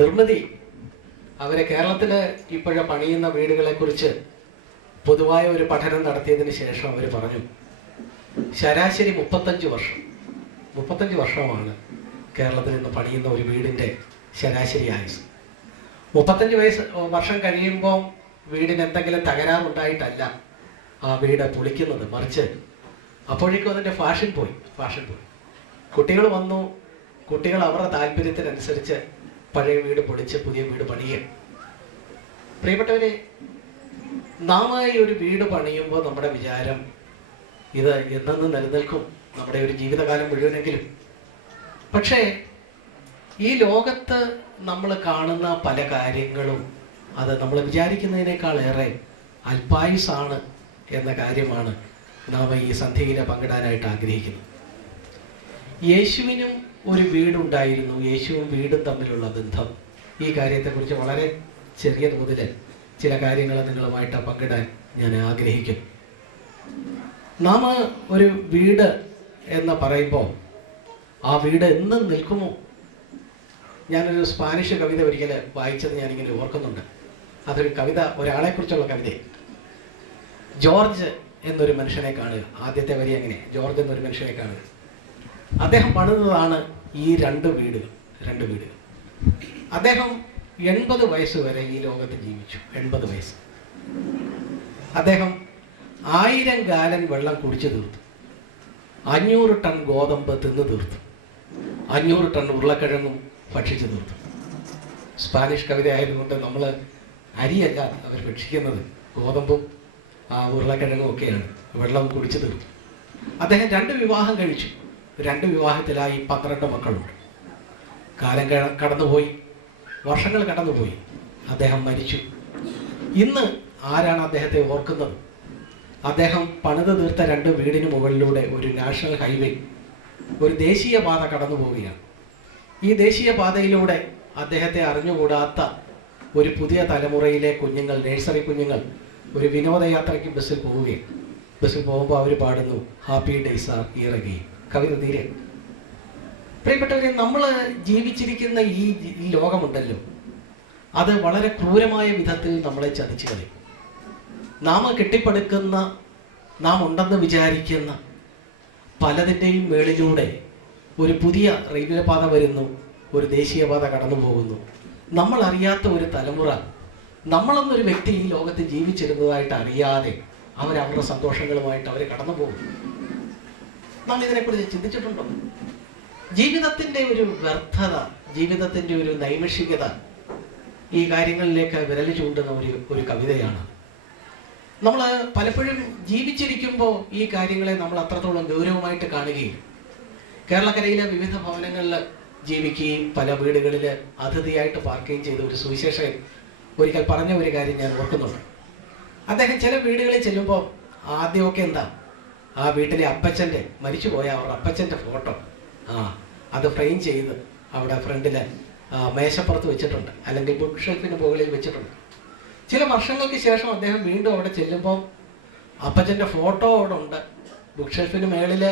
നിർമ്മിതി അവരെ കേരളത്തിൽ ഇപ്പോഴെ പണിയുന്ന വീടുകളെക്കുറിച്ച് പൊതുവായ ഒരു പഠനം നടത്തിയതിന് ശേഷം അവർ പറഞ്ഞു, ശരാശരി 35 വർഷമാണ് കേരളത്തിൽ നിന്ന് പണിയുന്ന ഒരു വീടിൻ്റെ ശരാശരി ആയുസ്. 35 വർഷം കഴിയുമ്പോൾ വീടിന് എന്തെങ്കിലും തകരാറുണ്ടായിട്ടല്ല ആ വീട് പൊളിക്കുന്നത്, മറിച്ച് അപ്പോഴേക്കും അതിൻ്റെ ഫാഷൻ പോയി. കുട്ടികൾ വന്നു, കുട്ടികൾ അവരുടെ താല്പര്യത്തിനനുസരിച്ച് പഴയ വീട് പൊളിച്ച് പുതിയ വീട് പണിയുക. പ്രിയപ്പെട്ടവരെ, നാം ഈ ഒരു വീട് പണിയുമ്പോൾ നമ്മുടെ വിചാരം ഇത് എന്നെന്ന് നിലനിൽക്കും, നമ്മുടെ ഒരു ജീവിതകാലം മുഴുവനെങ്കിലും. പക്ഷേ ഈ ലോകത്ത് നമ്മൾ കാണുന്ന പല കാര്യങ്ങളും അത് നമ്മൾ വിചാരിക്കുന്നതിനേക്കാളേറെ അല്പായുസാണ് എന്ന കാര്യമാണ് നാം ഈ സന്ധ്യയിലെ പങ്കിടാനായിട്ട് ആഗ്രഹിക്കുന്നത്. യേശുവിനും ഒരു വീടുണ്ടായിരുന്നു, യേശുവും വീടും തമ്മിലുള്ള ബന്ധം. ഈ കാര്യത്തെക്കുറിച്ച് വളരെ ചെറിയ തോതിൽ ചില കാര്യങ്ങൾ നിങ്ങളുമായിട്ട് പങ്കിടാൻ ഞാൻ ആഗ്രഹിക്കുന്നു. നാം ഒരു വീട് എന്ന് പറയുമ്പോൾ ആ വീട് എന്നും നിൽക്കുമോ? ഞാനൊരു സ്പാനിഷ് കവിത ഒരിക്കൽ വായിച്ചത് ഞാനിങ്ങനെ ഓർക്കുന്നുണ്ട്. അതൊരു കവിത, ഒരാളെക്കുറിച്ചുള്ള കവിത. ജോർജ് എന്നൊരു മനുഷ്യനെ കാണുക. ആദ്യത്തെ വരി അങ്ങനെ, ജോർജ് എന്നൊരു മനുഷ്യനെ കാണുക. അദ്ദേഹം പണിതതാണ് ഈ രണ്ട് വീടുകൾ. അദ്ദേഹം 80 വയസ്സ് വരെ ഈ ലോകത്ത് ജീവിച്ചു. 80 വയസ്സ്. അദ്ദേഹം 1000 ഗാലൻ വെള്ളം കുടിച്ചു തീർത്തു, 500 ടൺ ഗോതമ്പ് തിന്നു തീർത്തു, 500 ടൺ ഉരുളക്കിഴങ്ങും ഭക്ഷിച്ചു തീർത്തു. സ്പാനിഷ് കവിത ആയതുകൊണ്ട് നമ്മൾ അരിയല്ല അവർ ഭക്ഷിക്കുന്നത്, ഗോതമ്പും ഉരുളക്കിഴങ്ങും ഒക്കെയാണ്. വെള്ളം കുടിച്ചു തീർത്തു. അദ്ദേഹം 2 വിവാഹം കഴിച്ചു. 2 വിവാഹത്തിലായി 12 മക്കളുണ്ട്. കാലം കടന്നുപോയി, വർഷങ്ങൾ കടന്നുപോയി. അദ്ദേഹം മരിച്ചു. ഇന്ന് ആരാണ് അദ്ദേഹത്തെ ഓർക്കുന്നത്? അദ്ദേഹം പണിത് തീർത്ത 2 വീടിന് മുകളിലൂടെ ഒരു നാഷണൽ ഹൈവേ, ഒരു ദേശീയപാത കടന്നു പോവുകയാണ്. ഈ ദേശീയപാതയിലൂടെ അദ്ദേഹത്തെ അറിഞ്ഞുകൂടാത്ത ഒരു പുതിയ തലമുറയിലെ കുഞ്ഞുങ്ങൾ, നഴ്സറി കുഞ്ഞുങ്ങൾ ഒരു വിനോദയാത്രയ്ക്ക് ബസ്സിൽ പോവുകയാണ്. ബസ്സിൽ പോകുമ്പോൾ അവർ പാടുന്നു, happy days are here again. കവിത തീരെ. പ്രിയപ്പെട്ടവരെ, നമ്മൾ ജീവിച്ചിരിക്കുന്ന ഈ ലോകമുണ്ടല്ലോ, അത് വളരെ ക്രൂരമായ വിധത്തിൽ നമ്മളെ ചതിച്ചു കളയും. നാം കെട്ടിപ്പടുക്കുന്ന, നാം ഉണ്ടെന്ന് വിചാരിക്കുന്ന പലതിൻ്റെയും മേളിലൂടെ ഒരു പുതിയ റെയിൽവേ പാത വരുന്നു, ഒരു ദേശീയപാത കടന്നു പോകുന്നു. നമ്മൾ അറിയാത്ത ഒരു തലമുറ, നമ്മളെന്നൊരു വ്യക്തി ഈ ലോകത്ത് ജീവിച്ചിരുന്നതായിട്ട് അറിയാതെ അവരവരുടെ സന്തോഷങ്ങളുമായിട്ട് അവർ കടന്നു പോകും. നമ്മൾ ഇതിനെക്കുറിച്ച് ചിന്തിച്ചിട്ടുണ്ടോ? ജീവിതത്തിൻ്റെ ഒരു വ്യർത്ഥത, ജീവിതത്തിൻ്റെ ഒരു നൈമിഷികത ഈ കാര്യങ്ങളിലേക്ക് വിരൽ ചൂണ്ടുന്ന ഒരു കവിതയാണ്. നമ്മൾ പലപ്പോഴും ജീവിച്ചിരിക്കുമ്പോൾ ഈ കാര്യങ്ങളെ നമ്മൾ അത്രത്തോളം ഗൗരവമായിട്ട് കാണുകയും കേരളക്കരയിലെ വിവിധ ഭവനങ്ങളിൽ ജീവിക്കുകയും പല വീടുകളിൽ അതിഥിയായിട്ട് പാർക്കുകയും ചെയ്ത ഒരു സുവിശേഷൻ ഒരിക്കൽ പറഞ്ഞ ഒരു കാര്യം ഞാൻ ഓർക്കുന്നുണ്ട്. അദ്ദേഹം ചില വീടുകളിൽ ചെല്ലുമ്പോൾ ആദ്യമൊക്കെ എന്താ, ആ വീട്ടിലെ അപ്പച്ചൻ്റെ, മരിച്ചുപോയ അവരുടെ അപ്പച്ചൻ്റെ ഫോട്ടോ അത് ഫ്രെയിം ചെയ്ത് അവിടെ ഫ്രണ്ടിൽ മേശപ്പുറത്ത് വെച്ചിട്ടുണ്ട്, അല്ലെങ്കിൽ ബുക്ക് ഷെൽഫിന് മുകളിൽ വെച്ചിട്ടുണ്ട്. ചില വർഷങ്ങൾക്ക് ശേഷം അദ്ദേഹം വീണ്ടും അവിടെ ചെല്ലുമ്പോൾ അപ്പച്ചൻ്റെ ഫോട്ടോ അവിടെ ഉണ്ട്, ബുക്ക് ഷെൽഫിന് മേളിൽ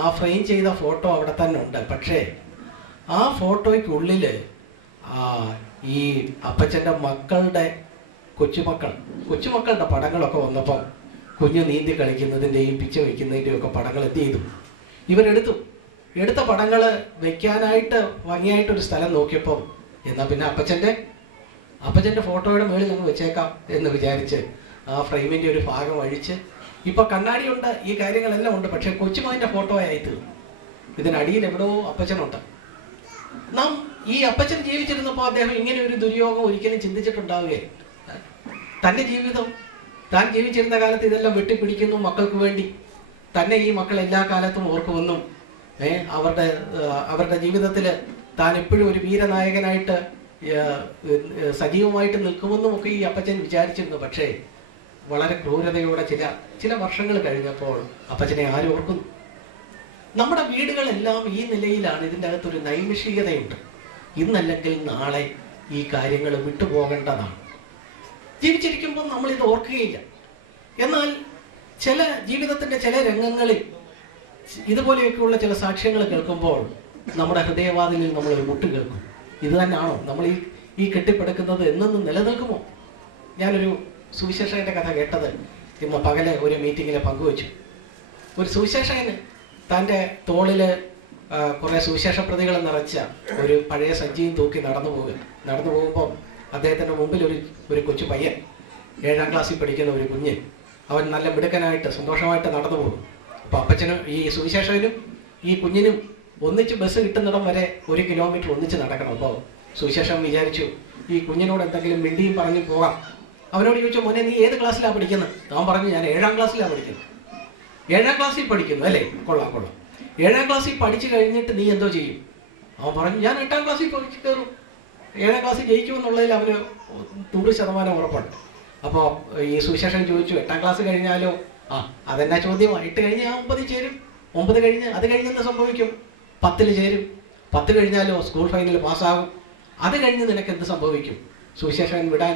ആ ഫ്രെയിം ചെയ്ത ഫോട്ടോ അവിടെ തന്നെ ഉണ്ട്. പക്ഷേ ആ ഫോട്ടോയ്ക്കുള്ളിൽ ഈ അപ്പച്ചൻ്റെ മക്കളുടെ കൊച്ചുമക്കളുടെ പടങ്ങളൊക്കെ വന്നപ്പോൾ കുഞ്ഞു നീന്തി കളിക്കുന്നതിൻ്റെയും പിച്ച വയ്ക്കുന്നതിൻ്റെയും ഒക്കെ പടങ്ങൾ എന്ത് ചെയ്തു, എടുത്ത പടങ്ങൾ വെക്കാനായിട്ട് ഭംഗിയായിട്ടൊരു സ്ഥലം നോക്കിയപ്പോൾ എന്നാൽ പിന്നെ അപ്പച്ചൻ്റെ ഫോട്ടോയുടെ മുകളിൽ നമ്മൾ വെച്ചേക്കാം എന്ന് വിചാരിച്ച് ആ ഫ്രെയിമിൻ്റെ ഒരു ഭാഗം അഴിച്ച്, ഇപ്പോൾ കണ്ണാടിയുണ്ട്, ഈ കാര്യങ്ങളെല്ലാം ഉണ്ട്, പക്ഷേ കൊച്ചുമകൻ്റെ ഫോട്ടോ ആയി തീർന്നു. ഇതിനടിയിൽ എവിടെയോ അപ്പച്ചനുണ്ട്. നാം ഈ അപ്പച്ചൻ ജീവിച്ചിരുന്നപ്പോൾ അദ്ദേഹം ഇങ്ങനെ ഒരു ദുര്യോഗം ഒരിക്കലും ചിന്തിച്ചിട്ടുണ്ടാവുകയില്ല. തൻ്റെ ജീവിതം, താൻ ജീവിച്ചിരുന്ന കാലത്ത് ഇതെല്ലാം വെട്ടിപ്പിടിക്കുന്നു മക്കൾക്ക് വേണ്ടി. തന്നെ ഈ മക്കൾ എല്ലാ കാലത്തും ഓർക്കുമെന്നും അവരുടെ ജീവിതത്തിൽ താൻ എപ്പോഴും ഒരു വീരനായകനായിട്ട് സജീവമായിട്ട് നിൽക്കുമെന്നും ഒക്കെ ഈ അപ്പച്ചൻ വിചാരിച്ചിരുന്നു. പക്ഷേ വളരെ ക്രൂരതയോടെ ചില വർഷങ്ങൾ കഴിഞ്ഞപ്പോൾ അപ്പച്ചനെ ആരും ഓർക്കുന്നു? നമ്മുടെ വീടുകളെല്ലാം ഈ നിലയിലാണ്. ഇതിൻ്റെ അകത്തൊരു നൈമിഷികതയുണ്ട്. ഇന്നല്ലെങ്കിൽ നാളെ ഈ കാര്യങ്ങൾ വിട്ടുപോകേണ്ടതാണ്. ജീവിച്ചിരിക്കുമ്പോൾ നമ്മളിത് ഓർക്കുകയില്ല. എന്നാൽ ജീവിതത്തിൻ്റെ ചില രംഗങ്ങളിൽ ഇതുപോലെയൊക്കെയുള്ള ചില സാക്ഷ്യങ്ങൾ കേൾക്കുമ്പോൾ നമ്മുടെ ഹൃദയവാതിലിൽ നമ്മളൊരു മുട്ട് കേൾക്കും. ഇത് തന്നെയാണോ നമ്മൾ ഈ കെട്ടിപ്പടുക്കുന്നത് എന്നെന്നും നിലനിൽക്കുമോ? ഞാനൊരു സുവിശേഷകൻ്റെ കഥ കേട്ടത് ഇന്ന് പകല് ഒരു മീറ്റിങ്ങിൽ പങ്കുവച്ചു. ഒരു സുവിശേഷകന് തൻ്റെ തോളിൽ കുറേ സുവിശേഷ പ്രതികൾ നിറച്ച ഒരു പഴയ സഞ്ചിയും തൂക്കി നടന്നു പോകുമ്പോൾ അദ്ദേഹത്തിൻ്റെ മുമ്പിൽ ഒരു കൊച്ചു പയ്യൻ, 7ാം ക്ലാസ്സിൽ പഠിക്കുന്ന ഒരു കുഞ്ഞ്, അവൻ നല്ല മിടുക്കനായിട്ട് സന്തോഷമായിട്ട് നടന്നു പോകും. അപ്പോൾ അപ്പച്ചനും ഈ സുവിശേഷകനും ഈ കുഞ്ഞിനും ഒന്നിച്ച് ബസ് കിട്ടുന്നിടം വരെ 1 കിലോമീറ്റർ ഒന്നിച്ച് നടക്കണം. അപ്പോൾ സുവിശേഷം വിചാരിച്ചു ഈ കുഞ്ഞിനോട് എന്തെങ്കിലും മിണ്ടിയും പറഞ്ഞു പോകാം. അവനോട് ചോദിച്ചു, മോനെ നീ ഏത് ക്ലാസ്സിലാണ് പഠിക്കുന്നത്? അവൻ പറഞ്ഞു, ഞാൻ 7ാം ക്ലാസ്സിലാണ് പഠിക്കുന്നത്. 7ാം ക്ലാസ്സിൽ പഠിക്കുന്നു അല്ലേ? കൊള്ളാം. 7ാം ക്ലാസ്സിൽ പഠിച്ചു കഴിഞ്ഞിട്ട് നീ എന്തോ ചെയ്യും? അവൻ പറഞ്ഞു, ഞാൻ 8ാം ക്ലാസ്സിൽ പഠിച്ച് കയറും. 7ാം ക്ലാസ്സിൽ ജയിക്കുമെന്നുള്ളതിൽ അവന് 100% ഉറപ്പുണ്ട്. അപ്പോൾ ഈ സുവിശേഷൻ ചോദിച്ചു, 8ാം ക്ലാസ് കഴിഞ്ഞാലോ? അതെന്നാ ചോദ്യമാണ്. 8 കഴിഞ്ഞ് 9 ചേരും. 9 കഴിഞ്ഞ് അത് കഴിഞ്ഞെന്ന് സംഭവിക്കും? 10 ചേരും. 10 കഴിഞ്ഞാലോ? സ്കൂൾ ഫൈനൽ പാസ്സാകും. അത് കഴിഞ്ഞ് നിനക്ക് എന്ത് സംഭവിക്കും? സുവിശേഷൻ വിടാൻ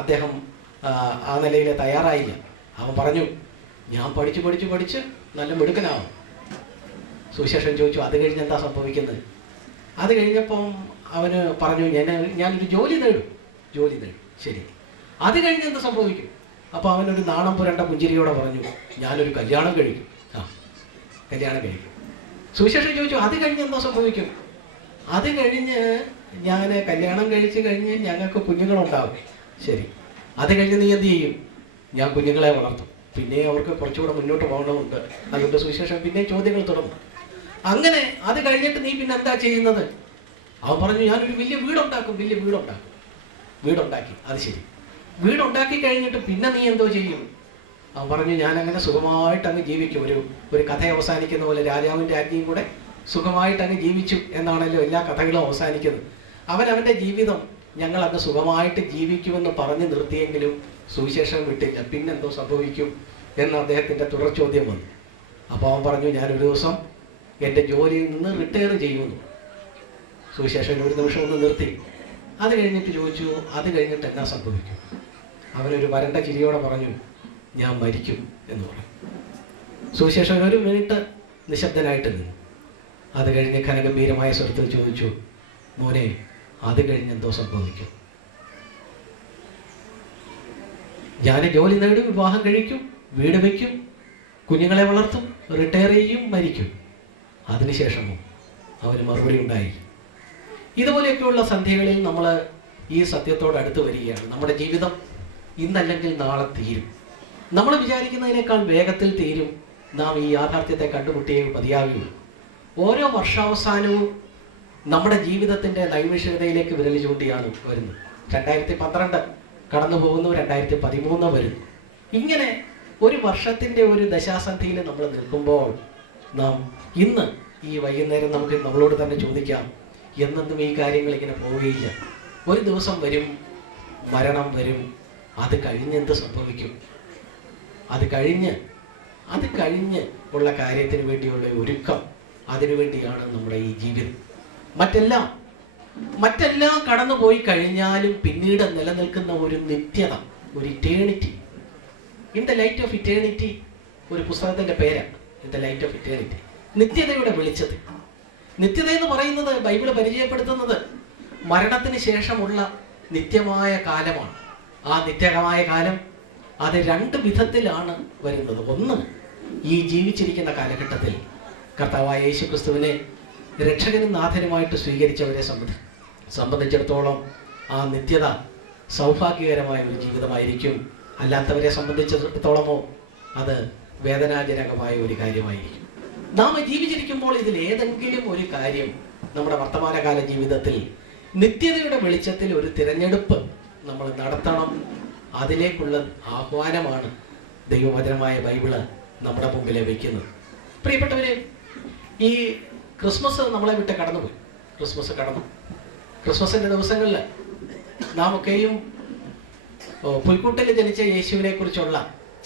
അദ്ദേഹം ആ നിലയിൽ തയ്യാറായില്ല. അവൻ പറഞ്ഞു, ഞാൻ പഠിച്ച് നല്ല മിടുക്കനാവും. സുവിശേഷൻ ചോദിച്ചു, അത് കഴിഞ്ഞ് എന്താ സംഭവിക്കുന്നത്? അത് കഴിഞ്ഞപ്പം അവന് പറഞ്ഞു, ഞാനൊരു ജോലി നേടും. ശരി, അത് കഴിഞ്ഞ് എന്ത് സംഭവിക്കും? അപ്പോൾ അവനൊരു നാണം പുരണ്ട പുഞ്ചിരിയോടെ പറഞ്ഞു, ഞാനൊരു കല്യാണം കഴിക്കും. കല്യാണം കഴിക്കും. സുവിശേഷൻ ചോദിച്ചു, അത് കഴിഞ്ഞ് എന്താ സംഭവിക്കും? അത് കഴിഞ്ഞ് ഞാൻ കല്യാണം കഴിച്ച് കഴിഞ്ഞ് ഞങ്ങൾക്ക് കുഞ്ഞുങ്ങളുണ്ടാവും. ശരി, അത് കഴിഞ്ഞ് നീ എന്ത് ചെയ്യും? ഞാൻ കുഞ്ഞുങ്ങളെ വളർത്തും. പിന്നെ അവർക്ക് കുറച്ചുകൂടെ മുന്നോട്ട് പോകണമെന്നുണ്ട്. അതുകൊണ്ട് സുവിശേഷം പിന്നെ ചോദ്യങ്ങൾ തുടർന്നു. അങ്ങനെ അത് കഴിഞ്ഞിട്ട് നീ പിന്നെ എന്താ ചെയ്യുന്നത്? അവൻ പറഞ്ഞു, ഞാനൊരു വലിയ വീടുണ്ടാക്കും. വീടുണ്ടാക്കി. അത് ശരി, വീടുണ്ടാക്കി കഴിഞ്ഞിട്ട് പിന്നെ നീ എന്തോ ചെയ്യും? അവൻ പറഞ്ഞു, ഞാനങ്ങനെ സുഖമായിട്ട് അങ്ങ് ജീവിക്കും. ഒരു കഥ അവസാനിക്കുന്ന പോലെ രാജാവും രാജ്ഞിയും കൂടെ സുഖമായിട്ട് അങ്ങ് ജീവിച്ചു എന്നാണല്ലോ എല്ലാ കഥകളും അവസാനിക്കുന്നത്. അവൻ്റെ ജീവിതം ഞങ്ങൾ അങ്ങ് സുഖമായിട്ട് ജീവിക്കുമെന്ന് പറഞ്ഞു നിർത്തിയെങ്കിലും സുവിശേഷം വിട്ടില്ല. പിന്നെന്തോ സംഭവിക്കും എന്ന് അദ്ദേഹത്തിൻ്റെ തുടർ ചോദ്യം വന്നു. അപ്പോൾ അവൻ പറഞ്ഞു, ഞാനൊരു ദിവസം എൻ്റെ ജോലിയിൽ നിന്ന് റിട്ടയർ ചെയ്യുന്നു. സുവിശേഷൻ ഒരു നിമിഷം ഒന്ന് നിർത്തി. അത് കഴിഞ്ഞിട്ട് ചോദിച്ചു, അത് കഴിഞ്ഞിട്ട് എന്നാ സംഭവിക്കും? അവനൊരു വരണ്ട ചിരിയോടെ പറഞ്ഞു, ഞാൻ മരിക്കും എന്ന് പറഞ്ഞു. സുവിശേഷൻ 1 മിനിറ്റ് നിശബ്ദനായിട്ട് നിന്നു. അത് കഴിഞ്ഞ് ഘനഗംഭീരമായ സ്വരത്തിൽ ചോദിച്ചു, മോനെ, അത് കഴിഞ്ഞ് എന്തോ സംഭവിക്കും? ഞാൻ ജോലി നേടും, വിവാഹം കഴിക്കും, വീട് വയ്ക്കും, കുഞ്ഞുങ്ങളെ വളർത്തും, റിട്ടയർ ചെയ്യും, മരിക്കും. അതിനുശേഷമോ? അവന് മറുപടി ഉണ്ടായി. ഇതുപോലെയൊക്കെയുള്ള സന്ധ്യകളിൽ നമ്മൾ ഈ സത്യത്തോട് അടുത്ത് വരികയാണ്. നമ്മുടെ ജീവിതം ഇന്നല്ലെങ്കിൽ നാളെ തീരും. നമ്മൾ വിചാരിക്കുന്നതിനേക്കാൾ വേഗത്തിൽ തീരും. നാം ഈ യാഥാർത്ഥ്യത്തെ കണ്ടുമുട്ടിയേ മതിയാകുകയുള്ളൂ. ഓരോ വർഷാവസാനവും നമ്മുടെ ജീവിതത്തിൻ്റെ നൈമിഷികതയിലേക്ക് വിരൽ ചൂണ്ടിയാണ് വരുന്നത്. 2012 കടന്നു പോകുന്നു, 2013 വരുന്നു. ഇങ്ങനെ ഒരു വർഷത്തിൻ്റെ ഒരു ദശാസന്ധിയിൽ നമ്മൾ നിൽക്കുമ്പോൾ നാം ഇന്ന് ഈ വൈകുന്നേരം നമുക്ക് നമ്മളോട് തന്നെ ചോദിക്കാം, എന്നെന്നും ഈ കാര്യങ്ങൾ ഇങ്ങനെ പോവുകയില്ല. ഒരു ദിവസം വരും, മരണം വരും. അത് കഴിഞ്ഞ് എന്ത് സംഭവിക്കും? അത് കഴിഞ്ഞ് ഉള്ള കാര്യത്തിന് വേണ്ടിയുള്ള ഒരുക്കം, അതിനുവേണ്ടിയാണ് നമ്മുടെ ഈ ജീവിതം. മറ്റെല്ലാം കടന്നു പോയി കഴിഞ്ഞാലും പിന്നീട് നിലനിൽക്കുന്ന ഒരു നിത്യത, ഒരു eternity. In the light of eternity, ഒരു പുസ്തകത്തിൻ്റെ പേരാണ് in the light of eternity. നിത്യതയുടെ വെളിച്ചത്തിൽ. നിത്യത എന്ന് പറയുന്നത് ബൈബിള് പരിചയപ്പെടുത്തുന്നത് മരണത്തിന് ശേഷമുള്ള നിത്യമായ കാലമാണ്. ആ നിത്യമായ കാലം അത് 2 വിധത്തിലാണ് വരുന്നത്. ഒന്ന്, ഈ ജീവിച്ചിരിക്കുന്ന കാലഘട്ടത്തിൽ കർത്താവായ യേശു ക്രിസ്തുവിനെ രക്ഷകനും നാഥനുമായിട്ട് സ്വീകരിച്ചവരെ സംബന്ധിച്ചിടത്തോളം ആ നിത്യത സൗഭാഗ്യകരമായ ഒരു ജീവിതമായിരിക്കും. അല്ലാത്തവരെ സംബന്ധിച്ചിടത്തോളമോ അത് വേദനാജനകമായ ഒരു കാര്യമായിരിക്കും. നാം ജീവിച്ചിരിക്കുമ്പോൾ ഇതിൽ ഏതെങ്കിലും ഒരു കാര്യം നമ്മുടെ വർത്തമാനകാല ജീവിതത്തിൽ നിത്യതയുടെ വെളിച്ചത്തിൽ ഒരു തിരഞ്ഞെടുപ്പ് നമ്മൾ നടത്തണം. അതിലേക്കുള്ള ആഹ്വാനമാണ് ദൈവവചനമായ ബൈബിള് നമ്മുടെ മുമ്പിലെ വയ്ക്കുന്നത്. പ്രിയപ്പെട്ടവരെ, ഈ ക്രിസ്മസ് നമ്മളെ വിട്ട് കടന്നുപോയി. ക്രിസ്മസിൻ്റെ ദിവസങ്ങളിൽ നാം ഒക്കെയും പുൽക്കൂട്ടിൽ ജനിച്ച യേശുവിനെ കുറിച്ചുള്ള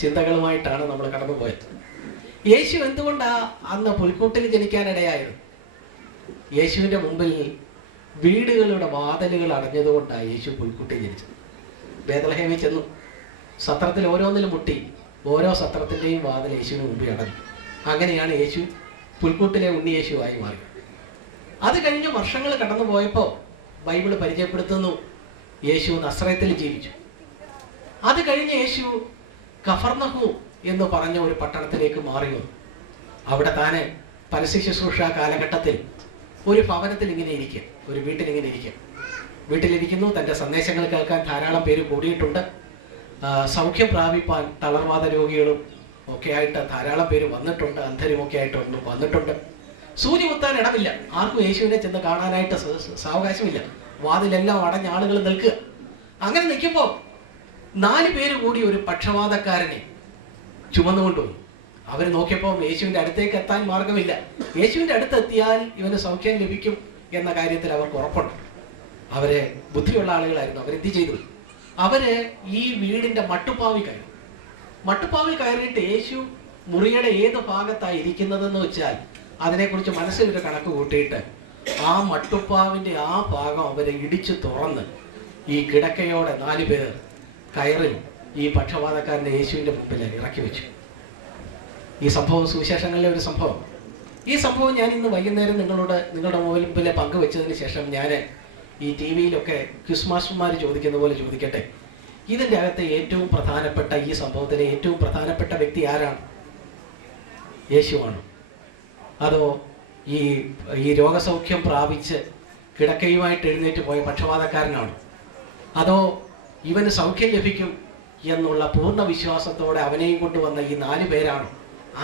ചിന്തകളുമായിട്ടാണ് നമ്മൾ കടന്നുപോയത്. യേശു എന്തുകൊണ്ടാണ് അന്ന് പുൽക്കൂട്ടിൽ ജനിക്കാനിടയായത്? യേശുവിൻ്റെ മുമ്പിൽ വീടുകളുടെ വാതിലുകൾ അടഞ്ഞതുകൊണ്ടാണ് യേശു പുൽക്കൂട്ടിൽ ജനിച്ചത്. ബേത്ലഹേമിൽ ചെന്നു, സത്രത്തിൽ ഓരോന്നിലും മുട്ടി, ഓരോ സത്രത്തിൻ്റെയും വാതിൽ യേശുവിന് മുമ്പിൽ അടഞ്ഞു. അങ്ങനെയാണ് യേശു പുൽക്കൂട്ടിലെ ഉണ്ണി യേശുവായി മാറി. അത് കഴിഞ്ഞ് വർഷങ്ങൾ കടന്നു പോയപ്പോൾ ബൈബിള് പരിചയപ്പെടുത്തുന്നു യേശു നസ്രയത്തിൽ ജീവിച്ചു. അത് കഴിഞ്ഞ് യേശു കഫർനഹൂം എന്ന് പറഞ്ഞ ഒരു പട്ടണത്തിലേക്ക് മാറി വന്നു. അവിടെ താന് പരസ്യ ശുശ്രൂഷ കാലഘട്ടത്തിൽ ഒരു ഭവനത്തിൽ ഇങ്ങനെ ഇരിക്കുക, ഒരു വീട്ടിലിങ്ങനെ ഇരിക്കുക. വീട്ടിലിരിക്കുന്നു. തൻ്റെ സന്ദേശങ്ങൾ കേൾക്കാൻ ധാരാളം പേര് കൂടിയിട്ടുണ്ട്. സൗഖ്യം പ്രാപിപ്പാൻ തളർവാദ രോഗികളും ഒക്കെ ആയിട്ട് ധാരാളം പേര് വന്നിട്ടുണ്ട്. അന്ധരുമൊക്കെ ആയിട്ട് വന്നിട്ടുണ്ട്. സൂര്യ കുത്താൻ ഇടമില്ല. ആർക്കും യേശുവിനെ ചെന്ന് കാണാനായിട്ട് സാവകാശമില്ല. വാതിലെല്ലാം അടഞ്ഞ ആളുകൾ നിൽക്കുക. അങ്ങനെ നിൽക്കുമ്പോൾ 4 പേര് കൂടി ഒരു പക്ഷവാതക്കാരനെ ചുമന്നുകൊണ്ടുവന്നു. അവർ നോക്കിയപ്പോൾ യേശുവിൻ്റെ അടുത്തേക്ക് എത്താൻ മാർഗമില്ല. യേശുവിൻ്റെ അടുത്ത് എത്തിയാൽ ഇവന് സൗഖ്യം ലഭിക്കും എന്ന കാര്യത്തിൽ അവർക്ക് ഉറപ്പുണ്ട്. അവര് ബുദ്ധിയുള്ള ആളുകളായിരുന്നു. അവരെന്ത് ചെയ്തു? അവര് ഈ വീടിന്റെ മട്ടുപ്പാവിൽ കയറിയിട്ട് യേശു മുറിയുടെ ഏത് ഭാഗത്തായി ഇരിക്കുന്നതെന്ന് വെച്ചാൽ അതിനെക്കുറിച്ച് മനസ്സിലൊരു കണക്ക് കൂട്ടിയിട്ട് ആ മട്ടുപ്പാവിന്റെ ആ ഭാഗം അവരെ ഇടിച്ചു തുറന്ന് ഈ കിടക്കയോടെ 4 പേർ കയറിൽ ഈ പക്ഷപാതക്കാരനെ യേശുവിന്റെ മുമ്പിൽ ഇറക്കി വെച്ചു. ഈ സംഭവം സുവിശേഷങ്ങളിലെ ഒരു സംഭവം. ഈ സംഭവം ഞാൻ ഇന്ന് വൈകുന്നേരം നിങ്ങളുടെ മുമ്പിൽ പങ്കുവെച്ചതിന് ശേഷം ഞാൻ ഈ ടി വിയിലൊക്കെ ക്വിസ് മാസ്റ്റർമാർ ചോദിക്കുന്ന പോലെ ചോദിക്കട്ടെ, ഇതിൻ്റെ അകത്തെ ഏറ്റവും പ്രധാനപ്പെട്ട, ഈ സംഭവത്തിലെ ഏറ്റവും പ്രധാനപ്പെട്ട വ്യക്തി ആരാണ്? യേശുവാണ്? അതോ ഈ രോഗസൗഖ്യം പ്രാപിച്ച് കിടക്കയുമായിട്ട് എഴുന്നേറ്റ് പോയ പക്ഷപാതക്കാരനാണ്? അതോ ഇവന് സൗഖ്യം ലഭിക്കും എന്നുള്ള പൂർണ്ണ വിശ്വാസത്തോടെ അവനെയും കൊണ്ടുവന്ന ഈ 4 പേരാണ്?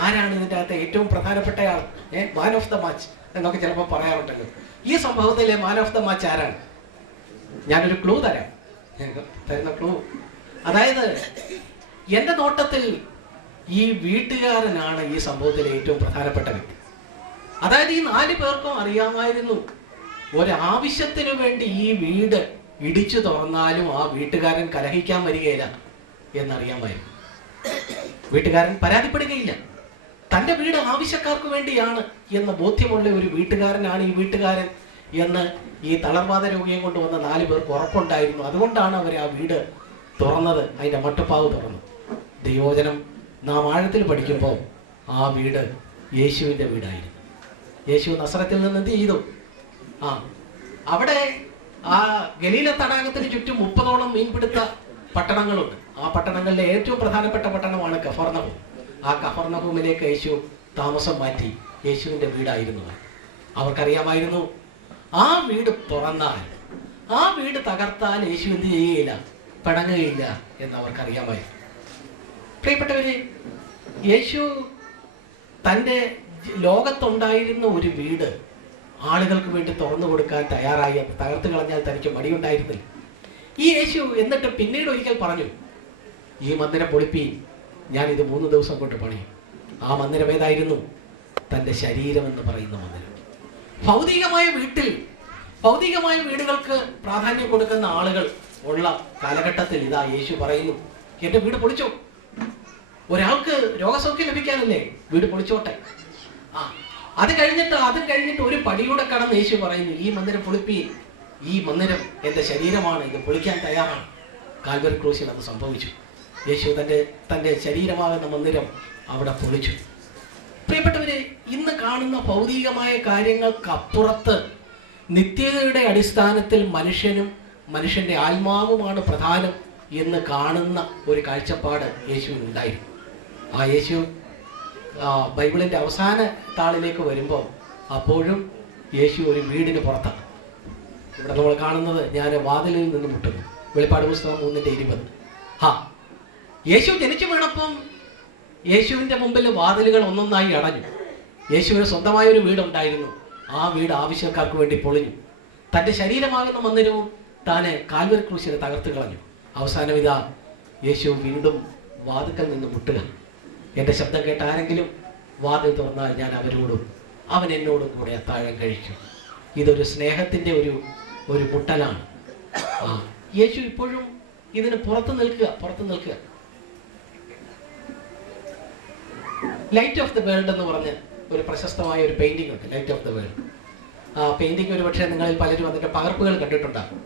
ആരാണ് ഇതിൻ്റെ അകത്തെ ഏറ്റവും പ്രധാനപ്പെട്ട ആൾ? മാൻ ഓഫ് ദ മാച്ച് എന്നൊക്കെ ചിലപ്പോൾ പറയാറുണ്ടല്ലോ. ഈ സംഭവത്തിലെ മാൻ ഓഫ് ദ മാച്ച് ആരാണ്? ഞാനൊരു ക്ലൂ തരുന്ന ക്ലൂ, അതായത് എൻ്റെ നോട്ടത്തിൽ ഈ വീട്ടുകാരനാണ് ഈ സംഭവത്തിലെ ഏറ്റവും പ്രധാനപ്പെട്ട വ്യക്തി. അതായത് ഈ 4 പേർക്കും അറിയാമായിരുന്നു ഒരാവശ്യത്തിന് വേണ്ടി ഈ വീട് ഇടിച്ചു തുറന്നാലും ആ വീട്ടുകാരൻ കലഹിക്കാൻ വരികയില്ല എന്നറിയാമായിരുന്നു. വീട്ടുകാരൻ പരാതിപ്പെടുകയില്ല. തൻ്റെ വീട് ആവശ്യക്കാർക്ക് വേണ്ടിയാണ് എന്ന ബോധ്യമുള്ള ഒരു വീട്ടുകാരനാണ് ഈ വീട്ടുകാരൻ എന്ന് ഈ തളർവാദ രോഗിയെ കൊണ്ടുവന്ന 4 പേർക്ക് ഉറപ്പുണ്ടായിരുന്നു. അതുകൊണ്ടാണ് അവർ ആ വീട് തുറന്നത്, അതിൻ്റെ മട്ടുപ്പാവ് തുറന്നു. ദൈവവചനം നാം ആഴത്തിൽ പഠിക്കുമ്പോൾ ആ വീട് യേശുവിൻ്റെ വീടായിരുന്നു. യേശു നസ്രത്തിൽ നിന്ന് എന്ത് ചെയ്തു? അവിടെ ആ ഗലീല തടാകത്തിന് ചുറ്റും 30ഓളം മീൻപിടുത്ത പട്ടണങ്ങളുണ്ട്. ആ പട്ടണങ്ങളിലെ ഏറ്റവും പ്രധാനപ്പെട്ട പട്ടണമാണ് കഫർനഹൂം. ആ കഫർനഹൂമിലേക്ക് യേശു താമസം മാറ്റി. യേശുവിൻ്റെ വീടായിരുന്നു. അവർക്കറിയാമായിരുന്നു ആ വീട് തുറന്നാൽ, ആ വീട് തകർത്താൽ യേശു എന്ത് ചെയ്യുകയില്ല, പിണങ്ങുകയില്ല എന്ന് അവർക്കറിയാമായിരുന്നു. പ്രിയപ്പെട്ടവരെ, യേശു തൻ്റെ ലോകത്തുണ്ടായിരുന്ന ഒരു വീട് ആളുകൾക്ക് വേണ്ടി തുറന്നു കൊടുക്കാൻ തയ്യാറായി. തകർത്ത് കളഞ്ഞാൽ തനിക്ക് മടിയുണ്ടായിരുന്നില്ല. ഈ യേശു എന്നിട്ട് പിന്നീട് ഒരിക്കൽ പറഞ്ഞു, ഈ മന്ദിരം പൊളിപ്പി, ഞാനിത് 3 ദിവസം കൊണ്ട് പണിയും. ആ മന്ദിരം ഏതായിരുന്നു? തൻ്റെ ശരീരം എന്ന് പറയുന്ന മന്ദിരം. ഭൗതികമായ വീടുകൾക്ക് പ്രാധാന്യം കൊടുക്കുന്ന ആളുകൾ ഉള്ള കാലഘട്ടത്തിൽ ഇതാ യേശു പറയുന്നു, എൻ്റെ വീട് പൊളിച്ചോ. ഒരാൾക്ക് രോഗസൗഖ്യം ലഭിക്കാനല്ലേ വീട് പൊളിച്ചോട്ടെ. അതും കഴിഞ്ഞിട്ട് ഒരു പടിയൂടെ കടന്ന് യേശു പറയുന്നു, ഈ മന്ദിരം പൊളിപ്പി, ഈ മന്ദിരം എൻ്റെ ശരീരമാണ്, ഇത് പൊളിക്കാൻ തയ്യാറാണ്. കാൽവരി ക്രൂശിൽ അത് സംഭവിച്ചു. യേശു തൻ്റെ ശരീരമാകുന്ന മന്ദിരം അവിടെ പൊളിച്ചു. പ്രിയപ്പെട്ടവരെ, ഇന്ന് കാണുന്ന ഭൗതികമായ കാര്യങ്ങൾക്കപ്പുറത്ത് നിത്യതയുടെ അടിസ്ഥാനത്തിൽ മനുഷ്യൻ്റെ ആത്മാവുമാണ് പ്രധാനം എന്ന് കാണുന്ന ഒരു കാഴ്ചപ്പാട് യേശുവിനുണ്ടായിരുന്നു. ആ യേശു ബൈബിളിൻ്റെ അവസാന താളിലേക്ക് വരുമ്പോൾ അപ്പോഴും യേശു ഒരു വീടിന് പുറത്താണ്. ഇവിടെ നമ്മൾ കാണുന്നത്, ഞാൻ വാതിലിൽ നിന്ന് മുട്ടുന്നു. വെളിപ്പാട് പുസ്തകം 3:20. യേശു ജനിച്ചു വീണപ്പം യേശുവിൻ്റെ മുമ്പിൽ വാതിലുകൾ ഒന്നൊന്നായി അടഞ്ഞു. യേശുവിന് സ്വന്തമായ ഒരു വീടുണ്ടായിരുന്നു. ആ വീട് ആവശ്യക്കാർക്ക് വേണ്ടി പൊളിഞ്ഞു. തൻ്റെ ശരീരമാകുന്ന മന്ദിരവും താനെ കാൽവരി ക്രൂശിനെ തകർത്ത് കളഞ്ഞു. അവസാനം ഇതാ യേശു വീണ്ടും വാതിൽക്കൽ നിന്ന് മുട്ടുക. എൻ്റെ ശബ്ദം കേട്ട ആരെങ്കിലും വാതിൽ തുറന്നാൽ ഞാൻ അവരോടും അവൻ എന്നോടും കൂടെ അത്താഴം കഴിക്കും. ഇതൊരു സ്നേഹത്തിൻ്റെ ഒരു മുട്ടലാണ്. യേശു ഇപ്പോഴും ഇതിന് പുറത്ത് നിൽക്കുക. ലൈറ്റ് ഓഫ് ദ വേൾഡ് എന്ന് പറഞ്ഞ് ഒരു പ്രശസ്തമായ ഒരു പെയിന്റിംഗ് ഉണ്ട്, ലൈറ്റ് ഓഫ് ദ വേൾഡ്. ആ പെയിന്റിംഗ് ഒരു പക്ഷേ നിങ്ങളിൽ പലരും അതിൻ്റെ പകർപ്പുകൾ കണ്ടിട്ടുണ്ടാകും.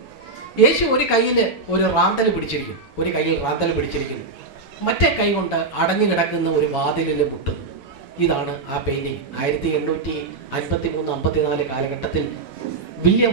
യേശു ഒരു കയ്യിൽ ഒരു റാന്തൽ പിടിച്ചിരിക്കുന്നു, മറ്റേ കൈ കൊണ്ട് അടഞ്ഞു കിടക്കുന്ന ഒരു വാതിലിൽ മുട്ടുന്നു. ഇതാണ് ആ പെയിന്റിംഗ്. 1853-54 കാലഘട്ടത്തിൽ വില്യം